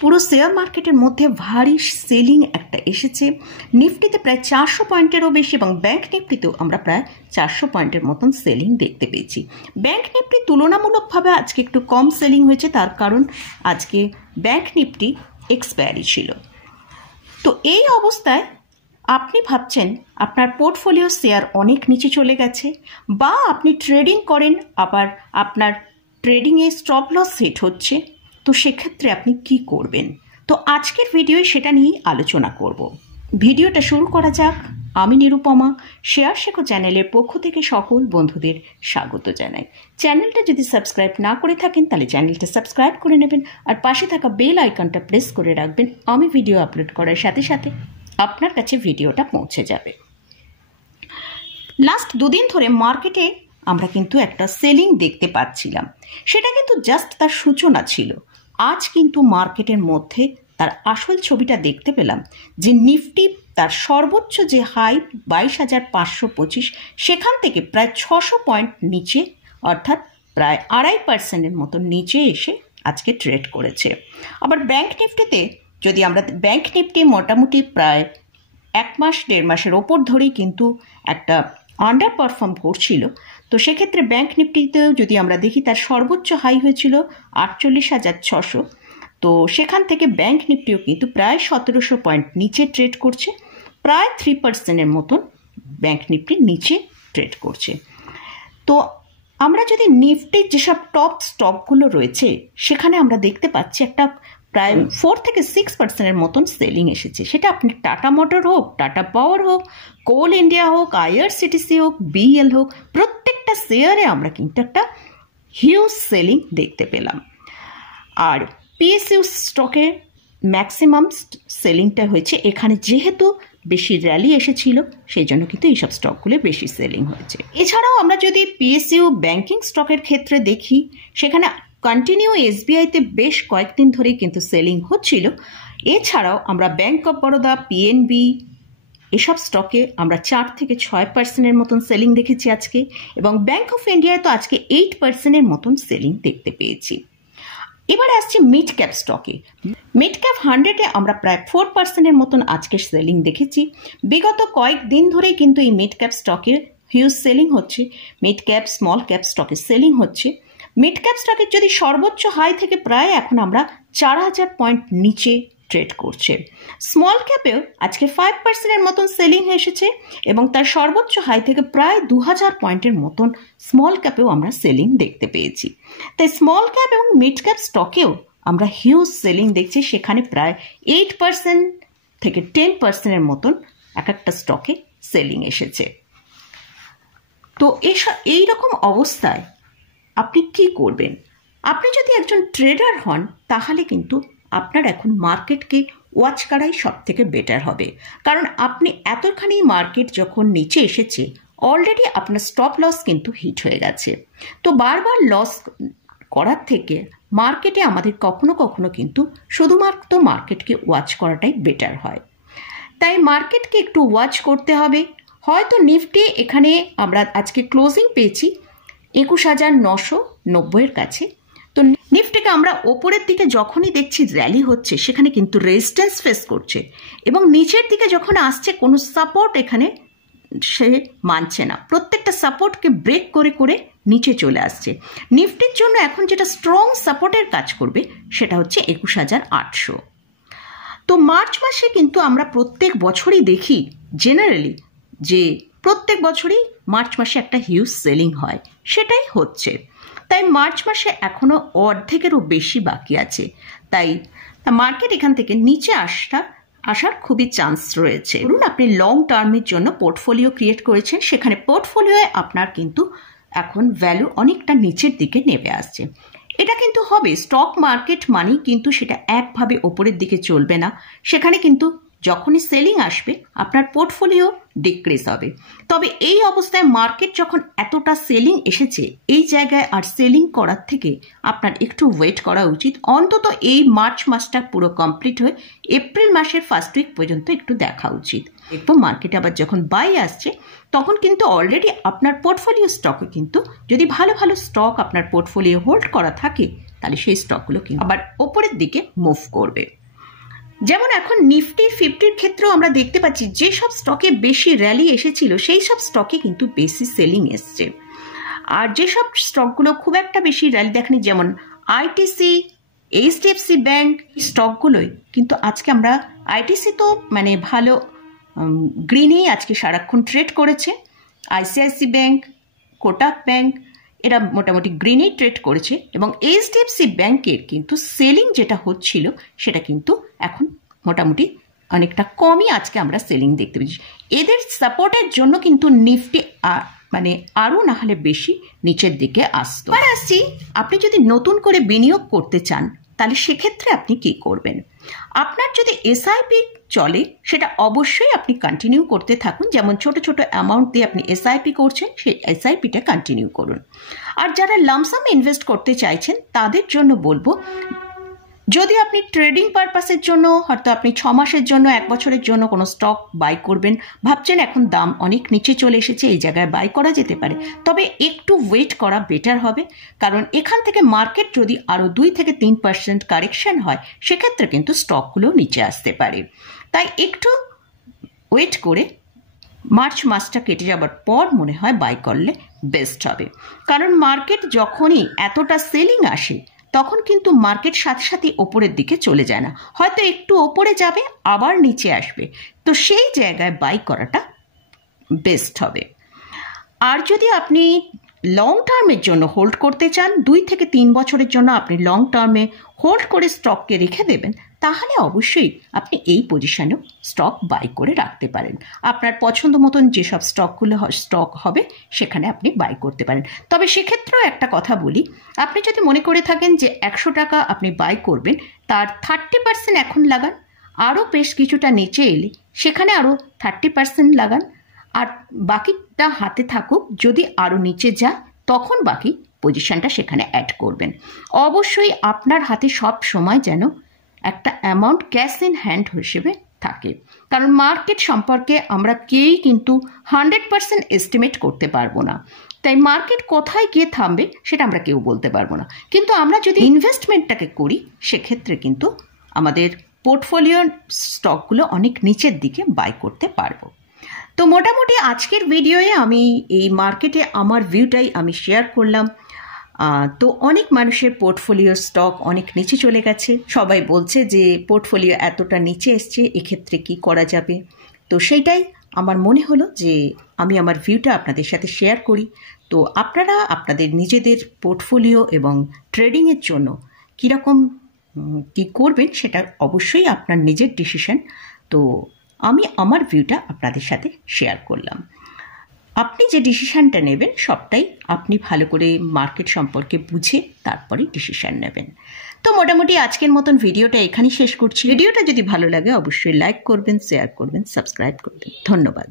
পুরো শেয়ার মার্কেটের মধ্যে ভারী সেলিং একটা এসেছে। নিফটিতে প্রায় 400 পয়েন্টেরও বেশি এবং ব্যাংক নিফটিতেও আমরা প্রায় 400 পয়েন্টের মতন সেলিং দেখতে পেয়েছি। ব্যাংক নিফটি তুলনামূলকভাবে আজকে একটু কম সেলিং হয়েছে, তার কারণ আজকে ব্যাংক নিফটি এক্সপায়ারি ছিল। তো এই অবস্থায় আপনি ভাবছেন আপনার পোর্টফোলিও শেয়ার অনেক নিচে চলে গেছে, বা আপনি ট্রেডিং করেন আবার আপনার ট্রেডিংয়ে স্টপ লস সেট হচ্ছে, তো সেক্ষেত্রে আপনি কি করবেন? তো আজকের ভিডিওয়ে সেটা নিয়েই আলোচনা করব। ভিডিওটা শুরু করা যাক। আমি নিরুপমা, শেয়ার শেখো চ্যানেলের পক্ষ থেকে সকল বন্ধুদের স্বাগত জানাই। চ্যানেলটা যদি সাবস্ক্রাইব না করে থাকেন তাহলে চ্যানেলটা সাবস্ক্রাইব করে নেবেন, আর পাশে থাকা বেল আইকনটা প্রেস করে রাখবেন। আমি ভিডিও আপলোড করার সাথে সাথে আপনার কাছে ভিডিওটা পৌঁছে যাবে। লাস্ট দুদিন ধরে মার্কেটে আমরা কিন্তু একটা সেলিং দেখতে পাচ্ছিলাম, সেটা কিন্তু জাস্ট তার সূচনা ছিল। আজ কিন্তু মার্কেটের মধ্যে তার আসল ছবিটা দেখতে পেলাম যে নিফটি তার সর্বোচ্চ যে হাই 22,525, সেখান থেকে প্রায় 600 পয়েন্ট নিচে, অর্থাৎ প্রায় 2.5% মতো নিচে এসে আজকে ট্রেড করেছে। আবার ব্যাংক নিফটিতে যদি আমরা ব্যাংক নিফটি মোটামুটি প্রায় 1 মাস 1.5 মাসের ওপর ধরেই কিন্তু একটা আন্ডার পারফর্ম করছিল, তো সেক্ষেত্রে ব্যাংক নিফটিতেও যদি আমরা দেখি তার সর্বোচ্চ হাই হয়েছিল 48,600, তো সেখান থেকে ব্যাংক নিফটিও কিন্তু প্রায় 1700 পয়েন্ট নিচে ট্রেড করছে, প্রায় 3% মতন ব্যাংক নিফটির নিচে ট্রেড করছে। তো আমরা যদি নিফটির যেসব টপ স্টকগুলো রয়েছে সেখানে আমরা দেখতে পাচ্ছি একটা প্রায় 4 থেকে 6% মতন সেলিং এসেছে। সেটা আপনি টাটা মোটর হোক, টাটা পাওয়ার হোক, কোল ইন্ডিয়া হোক, আইআরসিটিসি হোক, বিএল হোক, প্রত্যেকটা শেয়ারে আমরা কিন্তু একটা হিউজ সেলিং দেখতে পেলাম। আর পিএসইউ স্টকে ম্যাক্সিমাম সেলিংটা হয়েছে এখানে, যেহেতু বেশি র্যালি এসেছিল সেই জন্য কিন্তু এইসব স্টকগুলো বেশি সেলিং হয়েছে। এছাড়াও আমরা যদি পিএসইউ ব্যাংকিং স্টকের ক্ষেত্রে দেখি, সেখানে কন্টিনিউ এসবিআইতে বেশ কয়েকদিন ধরেই কিন্তু সেলিং হচ্ছিল। এছাড়াও আমরা ব্যাংক অফ বরোদা, পিএনবি, এসব স্টকে আমরা 4 থেকে 6% মতন সেলিং দেখেছি আজকে, এবং ব্যাংক অফ ইন্ডিয়ায় তো আজকে 8% মতন সেলিং দেখতে পেয়েছি। এবারে আসছে মিড ক্যাপ স্টকে। মিড ক্যাপ 100-এ আমরা প্রায় 4% মতন আজকে সেলিং দেখেছি। বিগত কয়েকদিন ধরেই কিন্তু এই মিড ক্যাপ স্টকে হিউজ সেলিং হচ্ছে। মিড ক্যাপ, স্মল ক্যাপ স্টকে সেলিং হচ্ছে। মিড ক্যাপ স্টকের যদি সর্বোচ্চ হাই থেকে প্রায় এখন আমরা 4000 পয়েন্ট নিচে ট্রেড করছে। স্মল ক্যাপেও আজকে 5% মতন সেলিং এসেছে, এবং তার সর্বোচ্চ হাই থেকে প্রায় 2000 পয়েন্টের মতন স্মল ক্যাপেও আমরা সেলিং দেখতে পেয়েছি। তাই স্মল ক্যাপ এবং মিড ক্যাপ স্টকেও আমরা হিউজ সেলিং দেখছি। সেখানে প্রায় 8% থেকে 10% মতন এক একটা স্টকে সেলিং এসেছে। তো এই রকম অবস্থায় আপনি কি করবেন? আপনি যদি একজন ট্রেডার হন তাহলে কিন্তু আপনার এখন মার্কেটকে ওয়াচ করাই সব থেকে বেটার হবে, কারণ আপনি এতখানি মার্কেট যখন নিচে এসেছে অলরেডি আপনার স্টপ লস কিন্তু হিট হয়ে গেছে। তো বারবার লস করার থেকে মার্কেটে আমাদের কখনো কখনো কিন্তু শুধুমাত্র মার্কেটকে ওয়াচ করাটাই বেটার হয়। তাই মার্কেটকে একটু ওয়াচ করতে হবে। হয়তো নিফটি এখানে আমরা আজকে ক্লোজিং পেয়েছি 21,990-এর কাছে। তো নিফটিকে আমরা ওপরের দিকে যখনই দেখছি র্যালি হচ্ছে সেখানে কিন্তু রেজিস্ট্যান্স ফেস করছে, এবং নিচের দিকে যখন আসছে কোনো সাপোর্ট এখানে সে মানছে না, প্রত্যেকটা সাপোর্টকে ব্রেক করে করে নিচে চলে আসছে। নিফটির জন্য এখন যেটা স্ট্রং সাপোর্টের কাজ করবে সেটা হচ্ছে 21,800। তো মার্চ মাসে কিন্তু আমরা প্রত্যেক বছরই দেখি জেনারেলি যে প্রত্যেক বছরই মার্চ মাসে একটা হিউজ সেলিং হয়, সেটাই হচ্ছে। তাই মার্চ মাসে এখনো অর্ধেকেরও বেশি বাকি আছে, তাই মার্কেট এখান থেকে নিচে আসার খুবই চান্স রয়েছে। ধরুন আপনি লং টার্মের জন্য পোর্টফোলিও ক্রিয়েট করেছেন, সেখানে পোর্টফোলিওয়ে আপনার কিন্তু এখন ভ্যালু অনেকটা নিচের দিকে নেমে আসছে। এটা কিন্তু হবে, স্টক মার্কেট মানেই কিন্তু সেটা একভাবে ওপরের দিকে চলবে না। সেখানে কিন্তু যখনই সেলিং আসবে আপনার পোর্টফোলিও ডিক্রিজ হবে। তবে এই অবস্থায় মার্কেট যখন এতটা সেলিং এসেছে, এই জায়গায় আর সেলিং করার থেকে আপনার একটু ওয়েট করা উচিত। অন্তত এই মার্চ মাসটা পুরো কমপ্লিট হয়ে এপ্রিল মাসের ফার্স্ট উইক পর্যন্ত একটু দেখা উচিত। দেখবো মার্কেট আবার যখন বাই আসছে তখন কিন্তু অলরেডি আপনার পোর্টফোলিও স্টকে কিন্তু যদি ভালো ভালো স্টক আপনার পোর্টফোলিও হোল্ড করা থাকে তাহলে সেই স্টকগুলো কিন্তু আবার ওপরের দিকে মুভ করবে। যেমন এখন নিফটি 50-র ক্ষেত্রেও আমরা দেখতে পাচ্ছি যেসব স্টকে বেশি র্যালি এসেছিল সেই সব স্টকে কিন্তু বেশি সেলিং এসছে। আর যেসব স্টকগুলো খুব একটা বেশি র্যালি দেখেনি, যেমন আইটিসি, এইচডিএফসি ব্যাংক, স্টকগুলোই কিন্তু আজকে আমরা আইটিসি তো মানে ভালো গ্রিনেই আজকে সারাক্ষণ ট্রেড করেছে। আইসিআইসি ব্যাংক, কোটাক ব্যাংক এরা মোটামুটি গ্রিনেই ট্রেড করেছে, এবং এইচডিএফসি ব্যাংকের কিন্তু সেলিং যেটা হচ্ছিল সেটা কিন্তু এখন মোটামুটি অনেকটা কমই আজকে আমরা সেলিং দেখতে পেয়েছি। এদের সাপোর্টের জন্য কিন্তু নিফটি মানে আরও না হলে বেশি নিচের দিকে আসতো। আর আসছি, আপনি যদি নতুন করে বিনিয়োগ করতে চান তাহলে সেক্ষেত্রে আপনি কি করবেন? আপনার যদি এসআইপি চলে সেটা অবশ্যই আপনি কন্টিনিউ করতে থাকুন। যেমন ছোট ছোট অ্যামাউন্ট দিয়ে আপনি এসআইপি করছেন, সেই এসআইপিটা কন্টিনিউ করুন। আর যারা লামসাম ইনভেস্ট করতে চাইছেন তাদের জন্য বলবো, যদি আপনি ট্রেডিং পারপাসের জন্য হয়তো আপনি 6 মাসের জন্য 1 বছরের জন্য কোনো স্টক বাই করবেন ভাবছেন, এখন দাম অনেক নিচে চলে এসেছে, এই জায়গায় বাই করা যেতে পারে, তবে একটু ওয়েট করা বেটার হবে। কারণ এখান থেকে মার্কেট যদি আরও 2-3% কারেকশন হয় সেক্ষেত্রে কিন্তু স্টকগুলো নিচে আসতে পারে। তাই একটু ওয়েট করে মার্চ মাসটা কেটে যাবার পর মনে হয় বাই করলে বেস্ট হবে। কারণ মার্কেট যখনই এতটা সেলিং আসে তখন কিন্তু মার্কেট সাথে সাথে ওপরের দিকে চলে যায় না, হয়তো একটু ওপরে যাবে আবার নিচে আসবে, তো সেই জায়গায় বাই করাটা বেস্ট হবে। আর যদি আপনি লং টার্মের জন্য হোল্ড করতে চান, 2-3 বছরের জন্য আপনি লং টার্মে হোল্ড করে স্টককে রেখে দেবেন, তাহলে অবশ্যই আপনি এই পজিশনেও স্টক বাই করে রাখতে পারেন। আপনার পছন্দ মতন যেসব স্টক হবে সেখানে আপনি বাই করতে পারেন। তবে সেক্ষেত্রেও একটা কথা বলি, আপনি যদি মনে করে থাকেন যে 100 টাকা আপনি বাই করবেন, তার 30% এখন লাগান, আরও বেশ কিছুটা নিচে এলে সেখানে আরও 30% লাগান, আর বাকিটা হাতে থাকুক, যদি আরও নিচে যায় তখন বাকি পজিশনটা সেখানে অ্যাড করবেন। অবশ্যই আপনার হাতে সব সময় যেন একটা অ্যামাউন্ট ক্যাশ ইন হ্যান্ড হিসেবে থাকে, কারণ মার্কেট সম্পর্কে আমরা কেউই কিন্তু 100% এস্টিমেট করতে পারবো না। তাই মার্কেট কোথায় গিয়ে থামবে সেটা আমরা কেউ বলতে পারবো না, কিন্তু আমরা যদি ইনভেস্টমেন্টটাকে করি সেক্ষেত্রে কিন্তু আমাদের পোর্টফোলিওর স্টকগুলো অনেক নিচের দিকে বাই করতে পারবো। তো মোটামুটি আজকের ভিডিওয়ে আমি এই মার্কেটে আমার ভিউটাই আমি শেয়ার করলাম। তো অনেক মানুষের পোর্টফোলিওর স্টক অনেক নিচে চলে গেছে, সবাই বলছে যে পোর্টফোলিও এতটা নিচে এসছে, এক্ষেত্রে কি করা যাবে। তো সেইটাই আমার মনে হলো যে আমি আমার ভিউটা আপনাদের সাথে শেয়ার করি। তো আপনারা আপনাদের নিজেদের পোর্টফোলিও এবং ট্রেডিংয়ের জন্য কীরকম কী করবেন সেটা অবশ্যই আপনার নিজের ডিসিশন। তো আমি আমার ভিউটা আপনাদের সাথে শেয়ার করলাম। আপনি যে ডিসিশানটা নেবেন সবটাই আপনি ভালো করে মার্কেট সম্পর্কে বুঝে তারপরে ডিসিশান নেবেন। তো মোটামুটি আজকের মতন ভিডিওটা এখানেই শেষ করছি। ভিডিওটা যদি ভালো লাগে অবশ্যই লাইক করবেন, শেয়ার করবেন, সাবস্ক্রাইব করবেন। ধন্যবাদ।